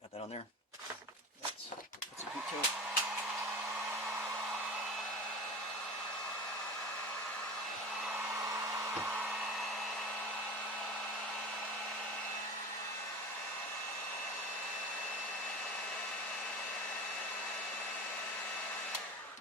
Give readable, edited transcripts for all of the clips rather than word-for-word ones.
got that on there. Let's put some heat to it.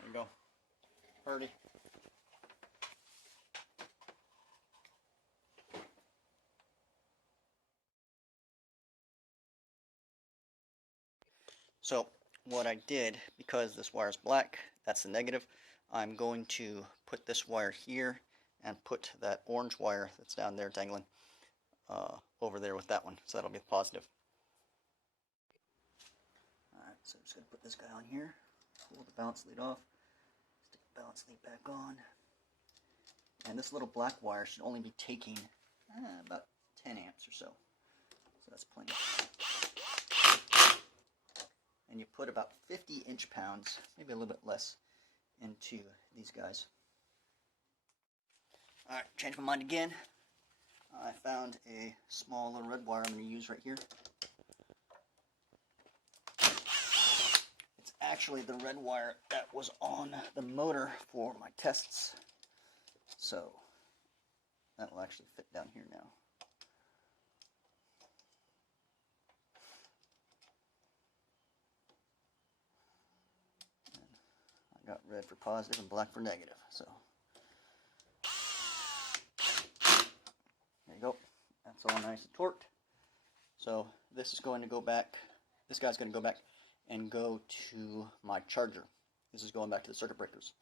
There you go. Purdy. So what I did, because this wire is black, that's the negative, I'm going to put this wire here and put that orange wire that's down there dangling over there with that one, so that'll be positive. Alright, so I'm just going to put this guy on here, pull the balance lead off, stick the balance lead back on, and this little black wire should only be taking about 10 amps or so, so that's plenty. And you put about 50 inch-pounds, maybe a little bit less, into these guys. Alright, change my mind again. I found a small little red wire I'm going to use right here. It's actually the red wire that was on the motor for my tests. So, that will actually fit down here now. Got red for positive and black for negative. So there you go. That's all nice and torqued. So this is going to go back. This guy's going to go back and go to my charger. This is going back to the circuit breakers.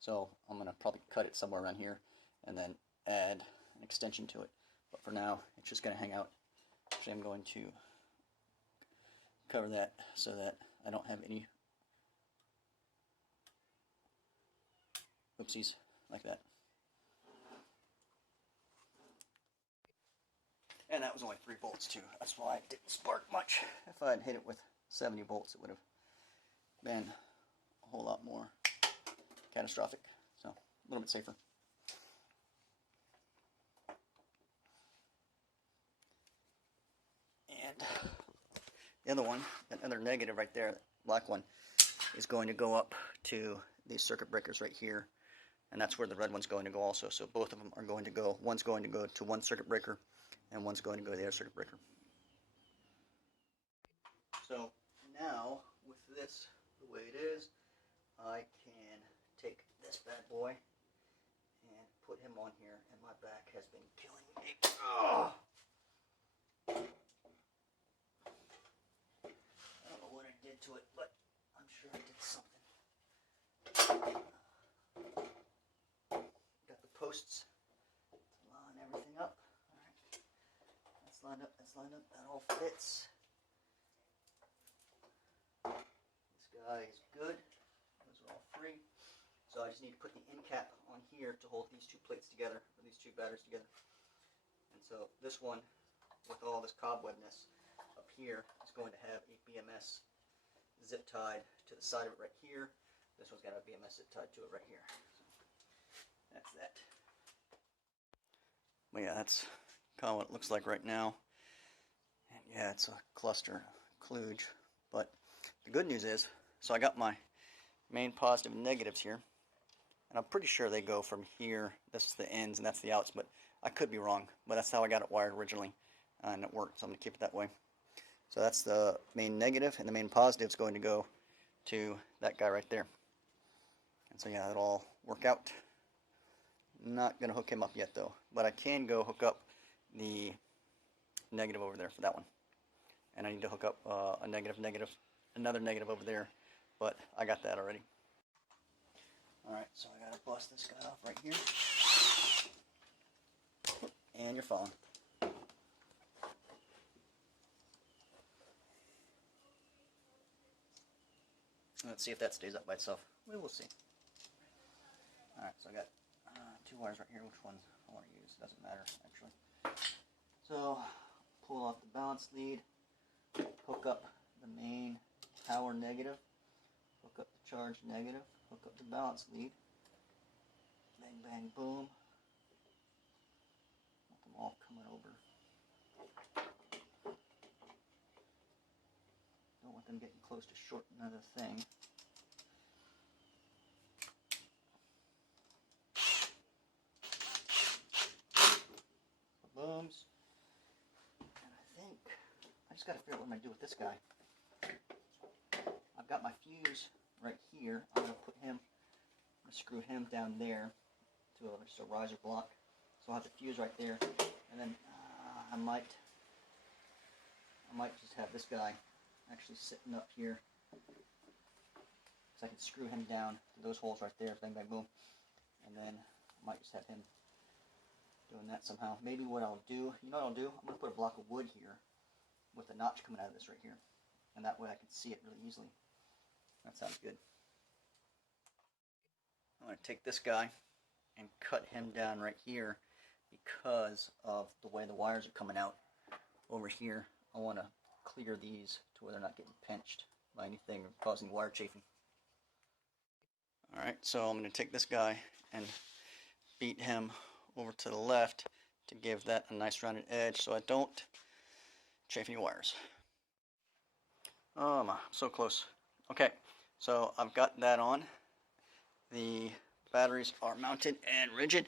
So I'm going to probably cut it somewhere around here and then add an extension to it. But for now, it's just going to hang out. Actually, I'm going to cover that so that I don't have any oopsies like that. And that was only 3 volts too. That's why it didn't spark much. If I had hit it with 70 volts, it would have been a whole lot more catastrophic. So a little bit safer. And the other one, that other negative right there, that black one, is going to go up to these circuit breakers right here. And that's where the red one's going to go also. So both of them are going to go, one's going to go to one circuit breaker, and one's going to go to the other circuit breaker. So now, with this the way it is, I can take this bad boy and put him on here, and my back has been killing me. Ugh. I don't know what I did to it, but I'm sure I did something. Posts to line everything up. Alright. That's lined up, that all fits. This guy is good. Those are all free. So I just need to put the end cap on here to hold these two plates together, or these two batteries together. And so this one, with all this cobwebness up here, is going to have a BMS zip tied to the side of it right here. This one's got a BMS zip tied to it right here. That's that. But yeah, that's kind of what it looks like right now. And yeah, it's a cluster kludge. But the good news is, so I got my main positive and negatives here. And I'm pretty sure they go from here. This is the ends and that's the outs. But I could be wrong. But that's how I got it wired originally. And it worked. So I'm going to keep it that way. So that's the main negative. And the main positive is going to go to that guy right there. And so yeah, it'll all work out. Not going to hook him up yet though, but I can go hook up the negative over there for that one. And I need to hook up a negative, another negative over there, but I got that already. Alright, so I got to bust this guy off right here. And you're following. Let's see if that stays up by itself. We will see. Alright, so I got 2 wires right here. Which one I want to use? Doesn't matter, actually. So, pull off the balance lead, hook up the main power negative, hook up the charge negative, hook up the balance lead, bang, bang, boom. Want them all coming over. them getting close to short another thing. Booms. And I think I just got to figure out what I'm going to do with this guy. I've got my fuse right here. I'm going to put him, I'm going to screw him down there to just a riser block. So I'll have the fuse right there, and then I might just have this guy actually sitting up here, so I can screw him down to those holes right there, bang bang boom, and then I might just have him doing that somehow. Maybe what I'll do, you know what I'll do? I'm going to put a block of wood here with a notch coming out of this right here, and that way I can see it really easily. That sounds good. I'm going to take this guy and cut him down right here because of the way the wires are coming out over here. I want to clear these to where they're not getting pinched by anything or causing wire chafing. Alright, so I'm going to take this guy and beat him over to the left to give that a nice rounded edge so I don't chafe any wires. Oh my, so close. Okay, so I've got that on. The batteries are mounted and rigid.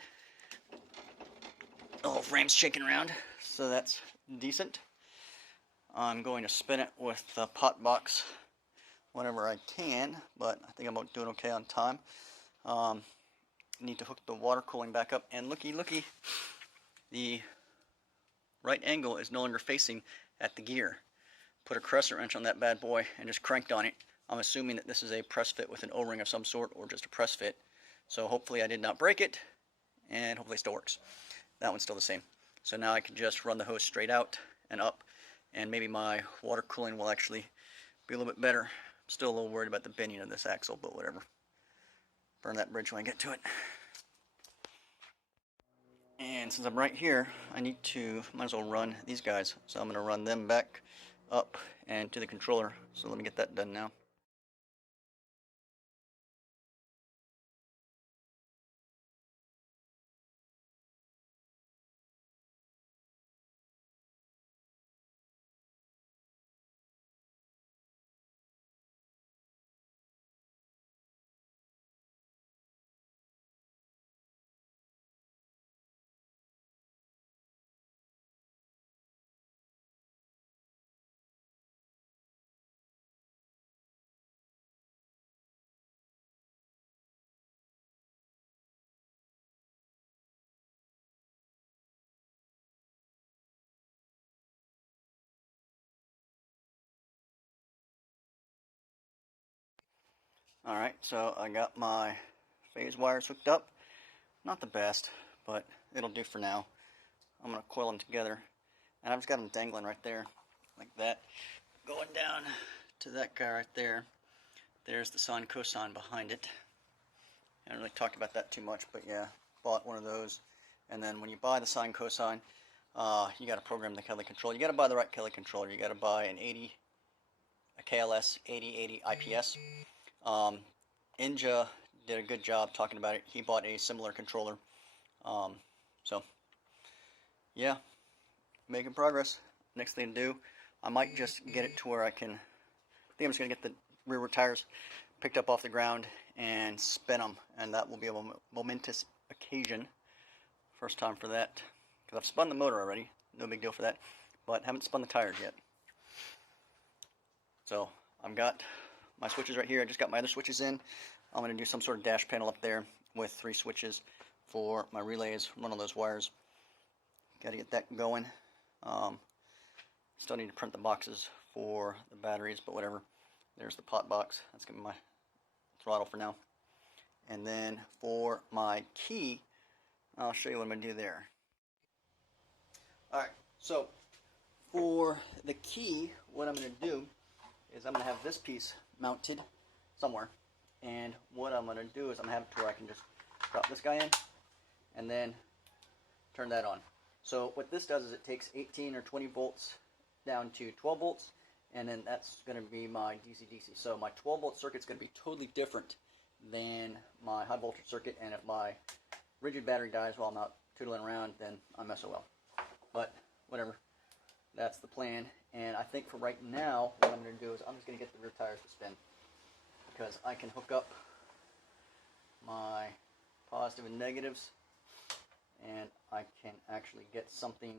The whole frame's shaking around, so that's decent. I'm going to spin it with the pot box whenever I can, but I think I'm doing okay on time. Need to hook the water cooling back up, and looky, the right angle is no longer facing at the gear. Put a crescent wrench on that bad boy and just cranked on it. I'm assuming that this is a press fit with an O-ring of some sort or just a press fit. So hopefully I did not break it, and hopefully it still works. That one's still the same. So now I can just run the hose straight out and up, and maybe my water cooling will actually be a little bit better. I'm still a little worried about the bending of this axle, but whatever. Burn that bridge when I get to it. And since I'm right here, I need to, might as well run these guys. So I'm going to run them back up and to the controller. So let me get that done now. Alright, so I got my phase wires hooked up. Not the best, but it'll do for now. I'm going to coil them together, and I've just got them dangling right there, like that. Going down to that guy right there. There's the Sine Cosine behind it. I haven't really talked about that too much, but yeah, bought one of those. And then when you buy the Sine Cosine, you got to program the Kelly controller. You got to buy the right Kelly controller. You got to buy a KLS 8080 IPS. Inja did a good job talking about it. He bought a similar controller. So yeah, making progress. Next thing to do, I might just get it to where I can, I think I'm just going to get the rear tires picked up off the ground and spin them, and that will be a momentous occasion. First time for that, because I've spun the motor already, no big deal for that, but haven't spun the tires yet. So I've got my switches right here. I just got my other switches in. I'm going to do some sort of dash panel up there with 3 switches for my relays, run all those wires. Got to get that going. Still need to print the boxes for the batteries, but whatever. There's the pot box. That's going to be my throttle for now. And then for my key, I'll show you what I'm going to do there. Alright, so for the key, what I'm going to do is I'm going to have this piece mounted somewhere. And what I'm going to do is I'm going to have it to where I can just drop this guy in and then turn that on. So what this does is it takes 18 or 20 volts down to 12 volts, and then that's going to be my DC-DC. So my 12 volt circuit is going to be totally different than my high voltage circuit, and if my rigid battery dies while I'm out tootling around, then I'm SOL. But whatever. that's the plan. And I think for right now, what I'm going to do is I'm just going to get the rear tires to spin, because I can hook up my positive and negatives, and I can actually get something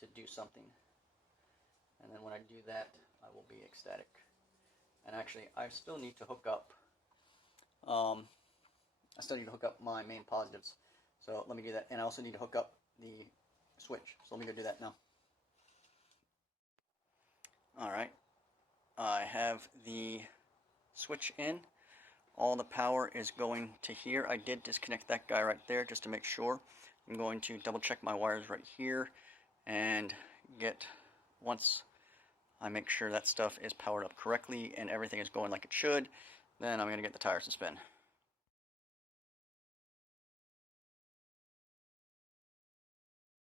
to do something. And then when I do that, I will be ecstatic. And actually, I still need to hook up. My main positives. So let me do that. And I also need to hook up the switch. So let me go do that now. All right. I have the switch in. All the power is going to here. I did disconnect that guy right there just to make sure. I'm going to double check my wires right here and once I make sure that stuff is powered up correctly and everything is going like it should, then I'm going to get the tires to spin.